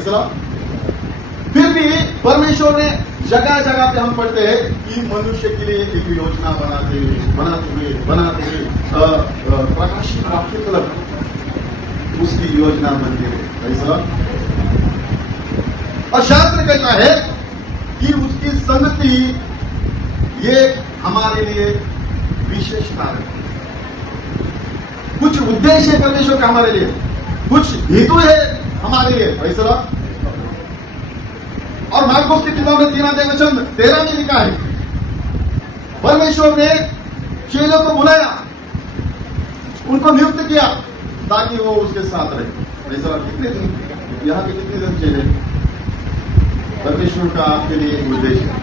फैसला। फिर भी परमेश्वर ने जगह जगह पे हम पढ़ते हैं कि मनुष्य के लिए एक योजना बनाते हुए प्रकाशित वाक्य तलब उसकी योजना बनती है। फैसला। और शास्त्र कहता है कि उसकी संगति ये हमारे लिए विशेष कार्य है। कुछ उद्देश्य है परमेश्वर का हमारे लिए, कुछ हेतु है हमारे लिए। फैसला। और मार्कोस की किताब में 3-13 में लिखा है, परमेश्वर ने चेलों को बुलाया, उनको नियुक्त किया ताकि वो उसके साथ रहे। फैसला। कितने दिन, यहाँ के कितने दिन चेले? परमेश्वर का आपके लिए एक उद्देश्य है,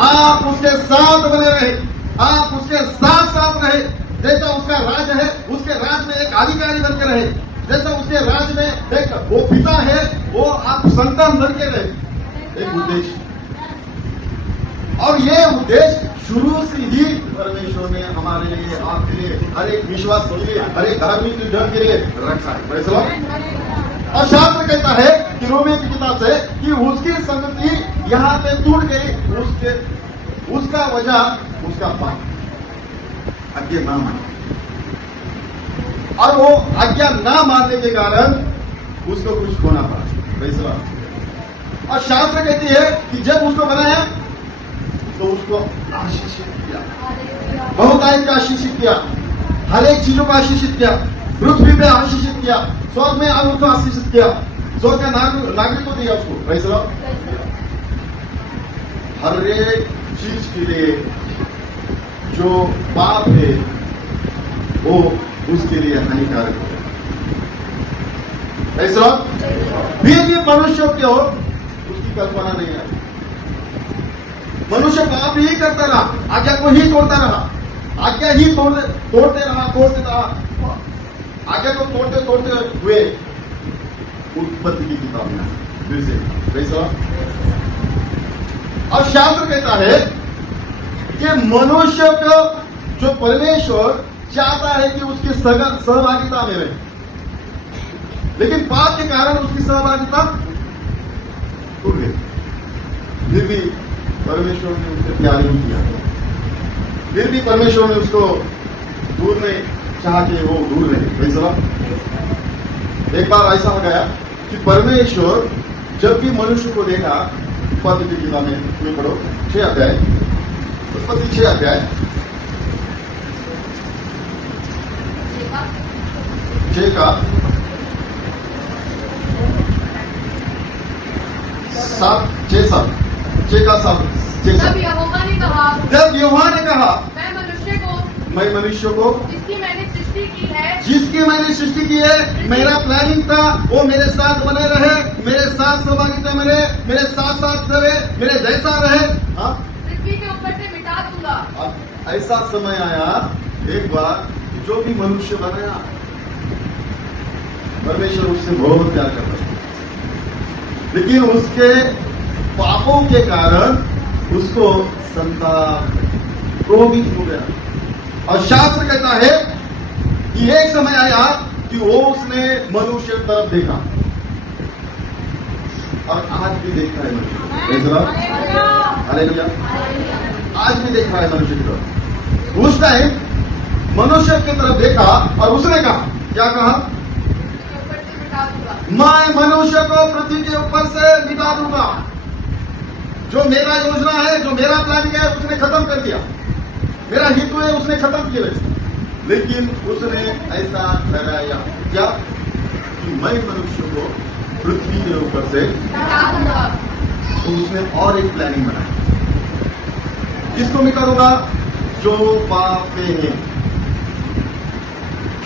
आप उसके साथ बने रहे, आप उसके साथ साथ रहे। जैसा उसका राज है, उसके राज में एक अधिकारी बनकर रहे। जैसा उसके राज में एक वो पिता है, वो आप संतान बन के रहे। एक उद्देश्य, और ये उद्देश्य शुरू से ही परमेश्वर ने हमारे लिए, आपके लिए, हर एक विश्वास के लिए, हर एक धार्मिक जन के लिए रखा है। फैसला। और शास्त्र कहता है कि रोमियो की किताब से कि उसकी संगति यहां पे टूट गई, उसका वजह उसका पाप, आज्ञा ना माने। और वो आज्ञा ना मानने के कारण उसको कुछ होना पड़ा। फैसला। और शास्त्र कहती है कि जब उसको बनाया तो उसको आशीषित किया, बहुतायत का आशीषित किया, हर एक चीजों को आशीषित किया, पृथ्वी पे आशीषित किया, स्वर्ग में उसको आशीषित किया, स्वर्ग का नागरिक को दिया उसको। फैसला। हर एक चीज के लिए जो पाप है वो उसके लिए हानिकारक है। फैसला। फिर भी मनुष्य को उसकी कल्पना नहीं है, मनुष्य पाप ही करता रहा, आज्ञा को ही तोड़ता रहा, आज्ञा ही तोड़ते रहा। आज्ञा को तोड़ते हुए उत्पत्ति की किताब में फिर से। फैसला। और शास्त्र कहता है कि मनुष्य को जो परमेश्वर चाहता है कि उसकी सहभागिता में रहे, लेकिन पाप के कारण उसकी सहभागिता टूट गई। फिर भी परमेश्वर ने उससे प्यार नहीं किया, फिर भी परमेश्वर ने उसको दूर नहीं चाह के वो दूर रहे। फैसला। एक बार ऐसा हो गया कि परमेश्वर जब भी मनुष्य को देखा, उत्पत्ति की किताब में पढ़ो 6 अध्याय, उत्पत्ति 6 अध्याय 6 का 7 जब यहोवा ने कहा, मैं मनुष्य को जिसकी मैंने सृष्टि की है, मेरा प्लानिंग था वो मेरे साथ बने रहे, मेरे साथ सहभागिता में रहे, मेरे साथ रहे, मेरे जैसा रहे। पृथ्वी के ऊपर से मिटा दूंगा। ऐसा समय आया एक बार, जो भी मनुष्य बनाया परमेश्वर उससे बहुत प्यार करता था, लेकिन उसके पापों के कारण उसको संताप क्रोधित हो गया। और शास्त्र कहता है कि एक समय आया कि वो उसने मनुष्य तरफ देखा, और आज भी देखता है मनुष्य। हालेलुया। आज भी देख रहा है मनुष्य की तरफ। उस टाइम मनुष्य की तरफ देखा और उसने कहा, क्या कहा? मैं मनुष्य को पृथ्वी के ऊपर से मिटा दूंगा। जो मेरा योजना है, जो मेरा प्लानिंग है, उसने खत्म कर दिया। मेरा हेतु है, उसने खत्म किया। लेकिन उसने ऐसा ठहराया क्या कि मैं मनुष्य को पृथ्वी के ऊपर से मिटा दूंगा। तो उसने और एक प्लानिंग बनाई। किसको मिटा दूंगा? जो पाप में है,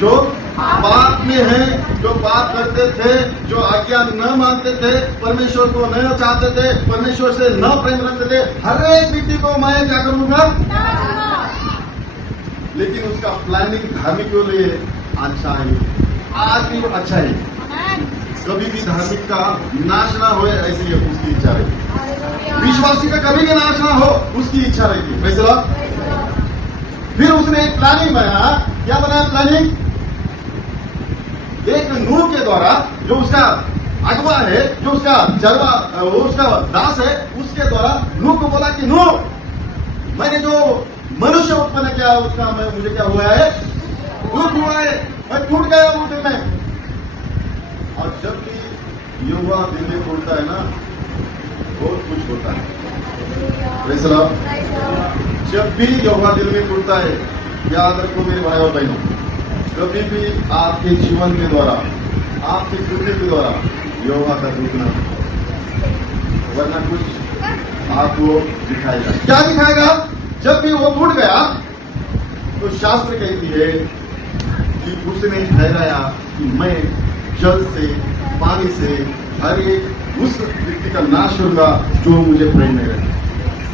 जो पाप में है, जो पाप करते थे, जो आज्ञा न मानते थे, परमेश्वर को न चाहते थे, परमेश्वर से न प्रेम रखते थे, हर एक व्यक्ति को मैं क्या करूंगा? लेकिन उसका प्लानिंग धार्मिक के लिए अच्छा है, आज भी अच्छा है। कभी भी धार्मिक का नाश ना हो, ऐसी उसकी इच्छा रहती। विश्वासी का कभी भी नाश ना हो, उसकी इच्छा रहती। फैसला। फिर उसने एक प्लानिंग बनाया। क्या बनाया प्लानिंग? एक नूह के द्वारा, जो उसका अगवा है, जो उसका चरवा, वो उसका दास है, उसके द्वारा नूह को बोला कि नूह, मैंने जो मनुष्य उत्पन्न किया उसका मुझे क्या हुआ है, दुख हुआ है, मैं टूट गया हूं दिल में। और जब भी युवा दिल में टूटता है ना, बहुत कुछ होता है। Praise the Lord. जब भी युवा दिल में टूटता है, याद रखो मेरे भाई और बहनों, कभी भी आपके जीवन के द्वारा, आपके टूटने के द्वारा युवा का टूटना, वरना कुछ आपको दिखाएगा। क्या दिखाएगा? जब भी वो टूट गया तो शास्त्र कहती है कि उसने ठहराया कि मैं जल से, पानी से हर एक उस व्यक्ति का नाश होगा जो मुझे प्रेम नहीं रखते,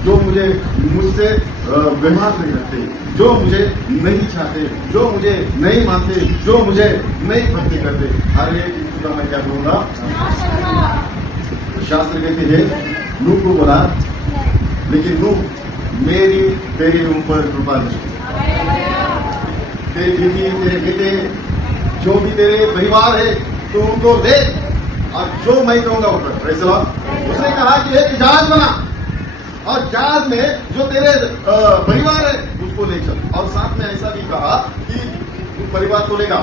जो मुझे मुझसे व्यवहार नहीं रखते, जो मुझे नहीं चाहते, जो मुझे नहीं मानते, जो मुझे नहीं भक्ति करते, हर एक व्यक्ति का मैं क्या करूंगा? शास्त्र कहती है नूह को बोला, लेकिन नूह मेरी तेरे ऊपर कृपा नहीं, तेरी बीवी, तेरे बेटे, जो भी तेरे परिवार है तो उनको दे, और जो मैं कहूंगा वो कर। Praise the Lord. उसने कहा कि एक जहाज बना, और जहाज में जो तेरे परिवार है उसको ले चल, और साथ में ऐसा भी कहा कि तू परिवार को लेगा,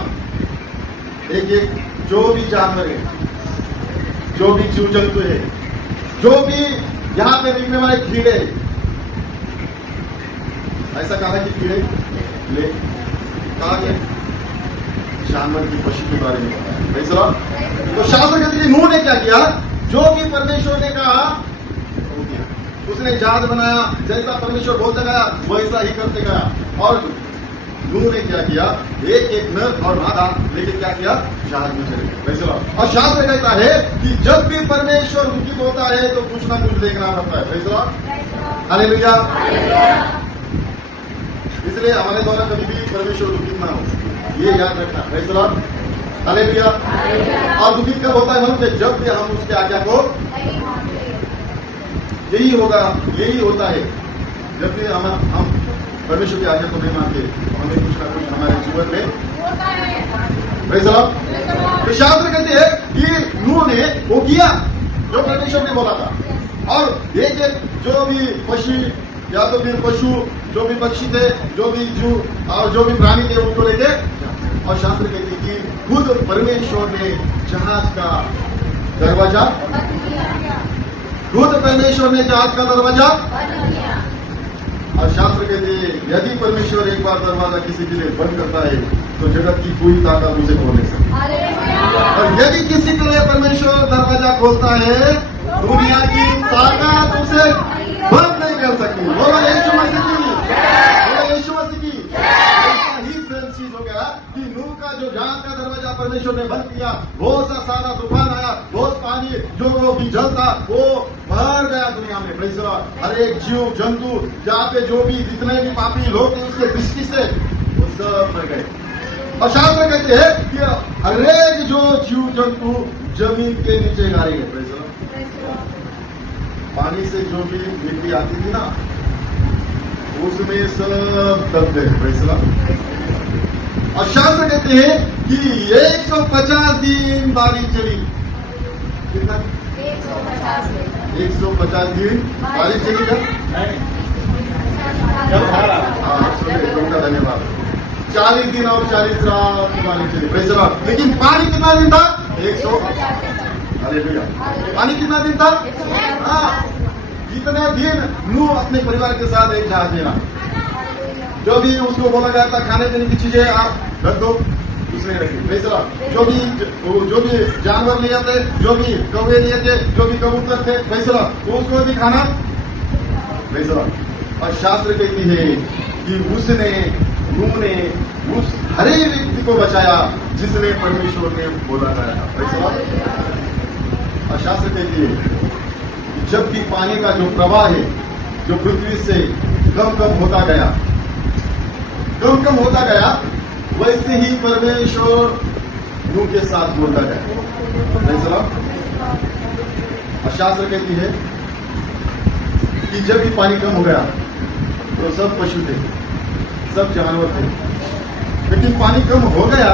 एक एक जो भी जानवर है, जो भी जीव जंतु है, जो भी यहां पे दिखने वाले कीड़े, ऐसा कहा कि कीड़े ले, कहा कि जानवर की पशु के बारे में बताया। Praise the Lord. तो शास्त्र कहते हैं नूह ने क्या किया? जो भी परमेश्वर ने कहा वो किया। उसने जहाज बनाया, जैसा परमेश्वर बोलते गया वैसा ही करते गया। और नूह ने क्या किया? एक एक नर और राधा लेके क्या किया? जहाज में चले गए। Praise the Lord. और शास्त्र कहता है कि जब भी परमेश्वर दुखित होता है तो कुछ ना कुछ देखना पड़ता है। Praise the Lord. हालेलुया। इसलिए हमारे द्वारा कभी भी परमेश्वर दुखित ना हो, ये याद रखना। Praise the Lord. हालेलुया। और दुखित कब होता है मनुष्य? जब भी हम उसके आज्ञा को, यही होगा, यही होता है, जब भी हम परमेश्वर की आज्ञा को नहीं मानते, हमें कुछ ना कुछ हमारे जीवन में। Praise the Lord. तो शास्त्र कहते हैं कि नूह ने वो किया जो परमेश्वर ने बोला था, और एक एक जो भी पशु या तो फिर पशु, जो भी पक्षी थे, जो भी जीव और जो भी प्राणी थे उनको लेके, और शास्त्र कहते हैं कि खुद परमेश्वर ने जहाज का दरवाजा, खुद परमेश्वर ने जहाज का दरवाजा, और शास्त्र कहते हैं यदि परमेश्वर एक बार दरवाजा किसी के लिए बंद करता है तो जगत की कोई ताकत उसे खोल नहीं सकती, और यदि किसी के लिए परमेश्वर दरवाजा खोलता है दुनिया की ताकत उसे बंद नहीं कर सकती। बोलो यीशु मसीह की, बोलो यीशु मसीह की। ऐसा ही सेम चीज हो गया कि नूह का जो जहाज का दरवाजा परमेश्वर ने बंद किया, बहुत सा सारा तूफान आया, बहुत पानी जो भी जल था वो भर गया दुनिया में। Praise the Lord. हर एक जीव जंतु, जहाँ पे जो भी जितने भी पापी लोग थे उसके दृष्टि से वो सब मर गए। और शास्त्र कहते हैं कि हर एक जो जीव जंतु जमीन के नीचे गाड़ी गए। Praise the Lord. पानी से जो भी मिट्टी आती थी ना, उसमें सब दब गए। Praise the Lord. और शास्त्र कहते हैं कि 150 दिन बारिश चली। कितना? 150 दिन बारिश चली। धन्यवाद। 40 दिन और 40 रात बारिश चली। Praise the Lord. लेकिन पानी कितना दिन था? 100। हालेलुया। पानी कितना दिन था? हाँ, जितने दिन नूह अपने परिवार के साथ एक जहाज में रहा, जो भी उसको बोला गया था खाने पीने की चीजें आप रख दो, उसने रखी। Praise the Lord. जो भी जानवर लिए थे, जो भी कौवे लिए थे, जो भी कबूतर थे, प्रेज़ द लॉर्ड, तो उसको भी खाना। Praise the Lord. और शास्त्र कहती है कि उसने, नूह ने उस हरे व्यक्ति को बचाया जिसने परमेश्वर ने बोला था। Praise the Lord. और शास्त्र कहती है जब भी पानी का जो प्रवाह है, जो पृथ्वी से कम कम होता गया, कम कम होता गया, वैसे ही परमेश्वर नूह के साथ बोलता गया। Praise the Lord. और शास्त्र कहती है कि जब भी पानी कम हो गया तो सब पशु थे, सब जानवर थे, लेकिन पानी कम हो गया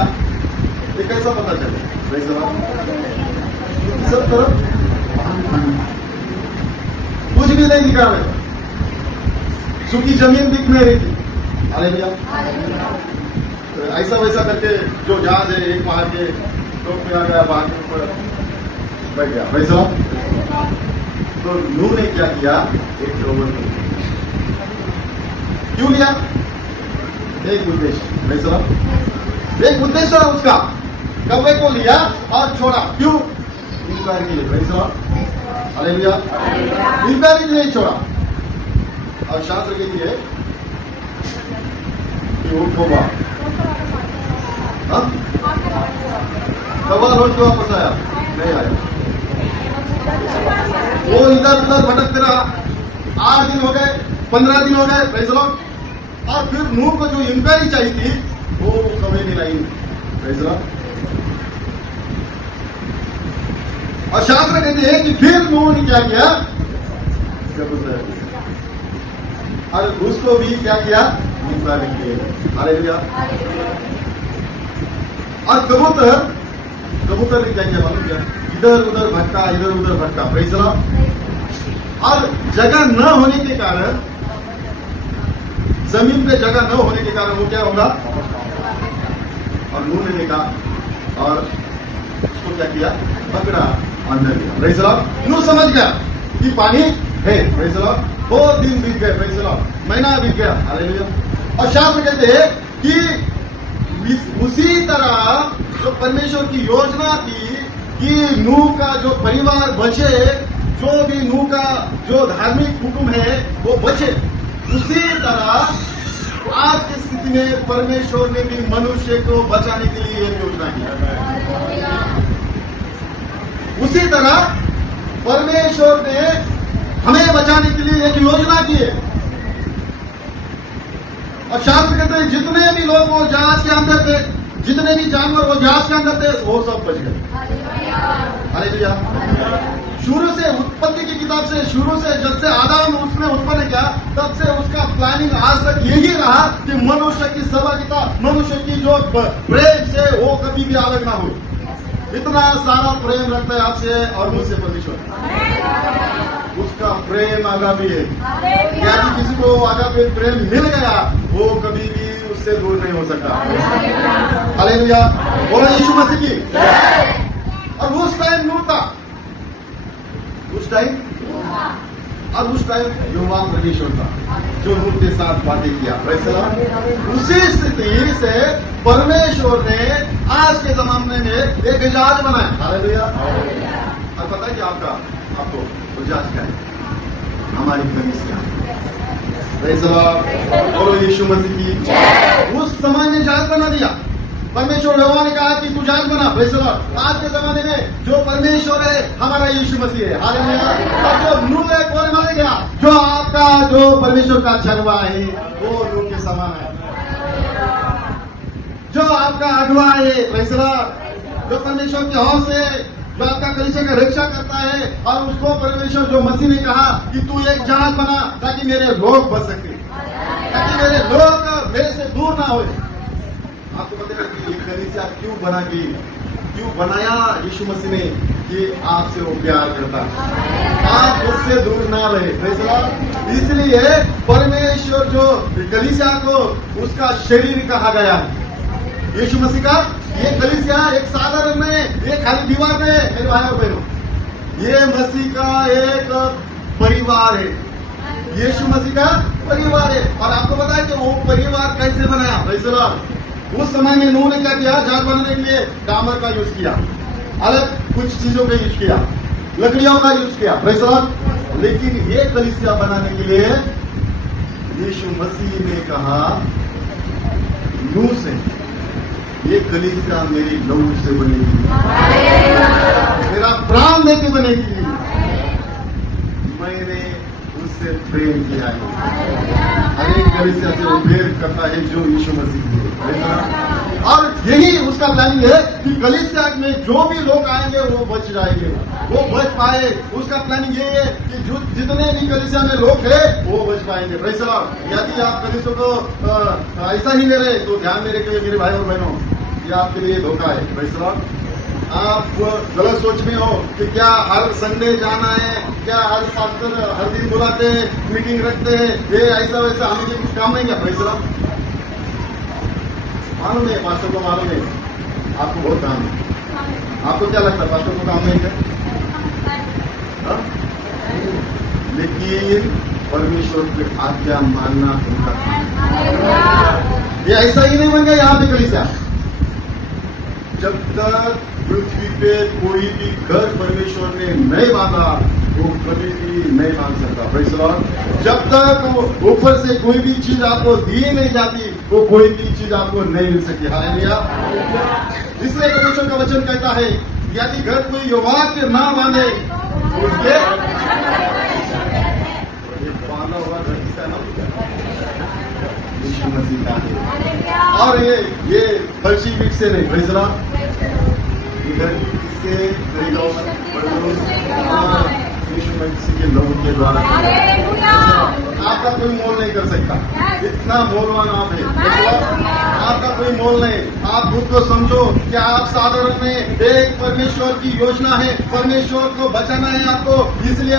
ये कैसा पता चले? Praise the Lord. सब तरफ कुछ भी नहीं दिखा रहे, सूखी जमीन दिख नहीं रही थी। अरे भैया ऐसा वैसा करके जो जहाज है एक मार के टोक में आ गया, बाहर के ऊपर बैठ गया। वैसा तो नूह ने क्या किया, एक ड्रोवर क्यों लिया, एक उद्देश्य। वैसा एक उद्देश्य है उसका, कब्बे को लिया और छोड़ा, क्यों, इंक्वायरी के लिए। वैसा अरे भैया इंक्वायरी के लिए छोड़ा। और शास्त्र के लिए कौवा लौट के वापस आया, नहीं आया, वो इधर उधर भटकते रहा। 8 दिन हो गए, 15 दिन हो गए, फैसला। और फिर नूह को जो इंक्वायरी चाहिए थी वो कभी नहीं लाई फैसला। और शास्त्र कहते हैं कि फिर नूह ने क्या किया, और उसको भी क्या किया, इंक्वायरी किए। अरे भैया और कबूतर ने क्या किया मालूम क्या, इधर उधर भटका, इधर उधर भटका, फैसला। और जगह न होने के कारण, जमीन पे जगह न होने के कारण वो क्या होगा, और नूह ने देखा और उसको क्या किया, पकड़ा, अंदर गया। फैसला नूह समझ गया कि पानी है। फैसला 2 दिन बीत गए, फैसला महीना बीत गया। अरे भैया और शास्त्र कहते हैं कि उसी तरह जो परमेश्वर की योजना थी कि नूह का जो परिवार बचे, जो भी नूह का जो धार्मिक कुटुंब है वो बचे, उसी तरह आज की स्थिति में परमेश्वर ने भी मनुष्य को बचाने के लिए एक योजना की। उसी तरह परमेश्वर ने हमें बचाने के लिए एक योजना की है। और शास्त्र कहते हैं जितने भी लोग वो जहाज के अंदर थे, जितने भी जानवर वो जहाज के अंदर थे, वो सब बच गए। अरे भैया शुरू से, उत्पत्ति की किताब से शुरू से, जब से आदम उसने उत्पन्न किया तब से उसका प्लानिंग आज तक यही रहा कि मनुष्य की सहभागिता, मनुष्य की जो प्रेम से वो कभी भी अलग ना हो। इतना सारा प्रेम रखता है आपसे और मुझसे परमेश्वर, उसका प्रेम आगामी है। यदि किसी को आगामी प्रेम मिल गया वो कभी भी उससे दूर नहीं हो सकता। हालेलुया, बोलो यीशु मसीह की। और उस टाइम नूह था, उस टाइम और उस टाइम यहोवा परमेश्वर था जो नूह के साथ बातें किया। उसी स्थिति से परमेश्वर ने आज के जमाने में एक जहाज बनाया। हालेलुया। और पता है कि आपको वो जहाज क्या है, हमारी कलीसिया। बोलो यीशु मसीह की। उस समय में जहाज बना दिया परमेश्वर, यहोवा ने कहा कि तू जहाज बना। आज के जमाने में जो परमेश्वर है हमारा यीशु मसीह है। हालेलुया। और जो नूह है कौन माना गया, जो आपका जो परमेश्वर का छलवा है वो नूह के समान है। जो आपका अगुआ है, जो परमेश्वर के हौस से जो आपका कलीसिया का रक्षा करता है, और उसको परमेश्वर जो मसीह ने कहा कि तू एक जहाज बना ताकि मेरे लोग बच सके, ताकि मेरे लोग मेरे से दूर ना हो। आपको पता है कि ये कलीसिया क्यों बना की, क्यों बनाया यीशु मसीह ने, कि आपसे वो प्यार करता, आप उससे दूर ना रहे। इसलिए परमेश्वर जो कलीसिया को उसका शरीर कहा गया है। यीशु मसीह का ये कलीसिया एक साधारण में, एक खाली दीवार में, मेरे भाई और बहनों, ये मसीह का एक परिवार है। यीशु मसीह का परिवार है। और आपको पता है कि वो परिवार कैसे बनाया। उस समय में नूह ने क्या किया, जहाज बनाने के लिए डामर का यूज किया, अलग कुछ चीजों का यूज किया, लकड़ियों का यूज किया। लेकिन ये कलीसिया बनाने के लिए यीशु मसीह ने कहा नूह से, ये कलीसिया मेरी लहू से बनेगी, मेरा प्राण देके बनेगी, मैंने उससे प्रेम किया है। हर एक कलीसिया से वो प्रेम करता है जो यीशु मसीह है। और यही उसका प्लानिंग है कि कलीसिया में जो भी लोग आएंगे वो बच जाएंगे, वो बच पाए। उसका प्लानिंग ये है कि जितने भी कलीसिया में लोग हैं वो बच पाएंगे। यदि आप कलीसिया को ऐसा ही ले रहे तो ध्यान में रखिए मेरे भाई और बहनों, ये आपके लिए धोखा है। आप गलत सोच में हो कि क्या हर संडे जाना है, क्या हर पास्टर हर दिन बुलाते हैं, मीटिंग रखते हैं, ये ऐसा वैसा हमें ये कुछ काम नहीं क्या फैसला मालूम है, पास्टर को मालूम है आपको बहुत काम है। आपको क्या लगता है पास्टर को काम नहीं है? हाँ? लेकिन परमेश्वर की आज्ञा मानना उनका काम। ये ऐसा ही नहीं बन गया यहाँ पे कलीसिया। जब तक पृथ्वी पे कोई भी घर परमेश्वर ने नहीं बांधा वो कभी भी नहीं बांध सकता। Praise the Lord. जब तक ऊपर से कोई भी चीज आपको दी नहीं जाती वो कोई भी चीज आपको नहीं मिल सकती। हालेलुया। इसलिए परमेश्वर का वचन कहता है यदि घर कोई यहोवा के ना माने उसके बांधा हुआ घर किसका नाम यीशु मसीह का है। और ये फर्शी बीट से नहीं। Praise the Lord. इधर किससे खरीदा यीशु मसीह के लोगों के द्वारा। आपका कोई मोल नहीं कर सकता। इतना मोलवान आप है। आपका कोई मोल नहीं। आप खुद को समझो कि आप साधारण में एक परमेश्वर की योजना है, परमेश्वर को बचाना है आपको, इसलिए